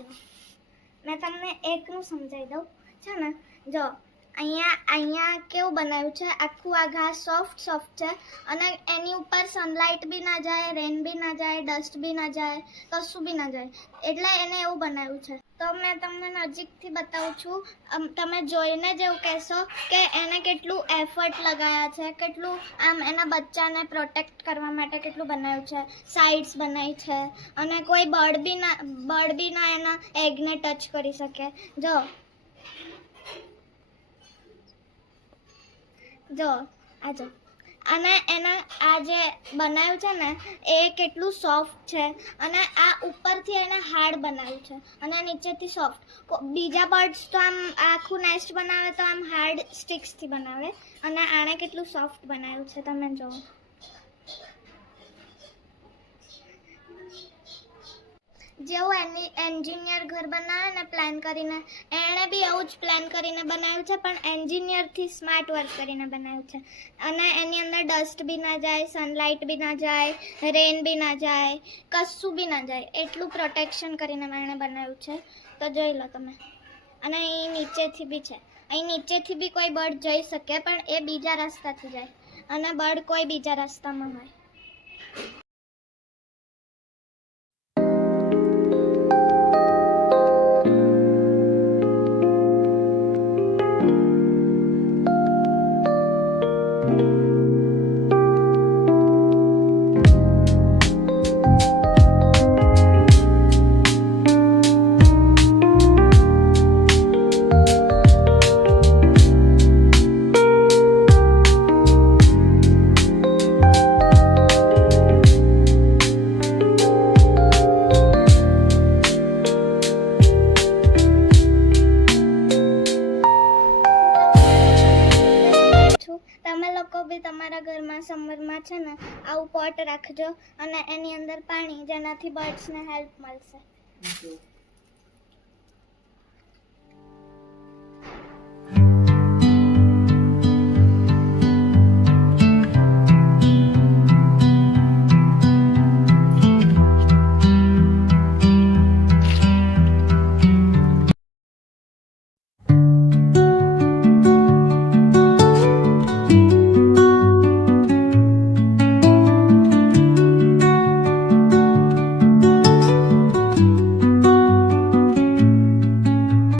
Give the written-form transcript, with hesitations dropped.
मैं તમને એકનું સમજાવી દઉં છે ને જો અહીંયા કેવું બનાવ્યું છે આખું આ ઘાસ સોફ્ટ છે અને એની ઉપર સનલાઇટ બી ના જાય રેન બી ના જાય ડસ્ટ બી ના જાય કશું બી ના જાય એટલે એને એવું બનાવ્યું છે તો મેં તમને નજીકથી બતાવું છું તમે જોઈને જ એવું કહેશો કે એને કેટલું એફર્ટ લગાવ્યા છે કેટલું આમ એના બચ્ચાને પ્રોટેક્ટ કરવા માટે કેટલું બનાવ્યું છે સાઇડ્સ બનાવી છે અને કોઈ બર્ડ બી ના એના એગને ટચ કરી શકે જો અને એના આ જે બનાવ્યું છે ને એ કેટલું સોફ્ટ છે અને આ ઉપરથી એને હાર્ડ બનાવ્યું છે અને નીચેથી સોફ્ટ બીજા બર્ડ્સ તો આમ આખું નેસ્ટ બનાવે તો આમ હાર્ડ સ્ટિક્સથી બનાવે અને આણે કેટલું સોફ્ટ બનાવ્યું છે તમે જુઓ જેવું એન્જિનિયર ઘર બનાવે ને પ્લાન કરીને એણે બી એવું જ પ્લાન કરીને બનાવ્યું છે પણ એન્જિનિયરથી સ્માર્ટ વર્ક કરીને બનાવ્યું છે અને એની અંદર ડસ્ટ બી ના જાય સનલાઇટ બી ના જાય રેન બી ના જાય કશું બી ના જાય એટલું પ્રોટેક્શન કરીને એણે બનાવ્યું છે તો જોઈ લો તમે અને અહીં નીચેથી બી છે અહીં નીચેથી બી કોઈ બર્ડ જઈ શકે પણ એ બીજા રસ્તાથી જાય અને બર્ડ કોઈ બીજા રસ્તામાં હોય તમે લોકો બી તમારા ઘરમાં સમરમાં છે ને આવું પોટ રાખજો અને એની અંદર પાણી જેનાથી બર્ડ્સને હેલ્પ મળશે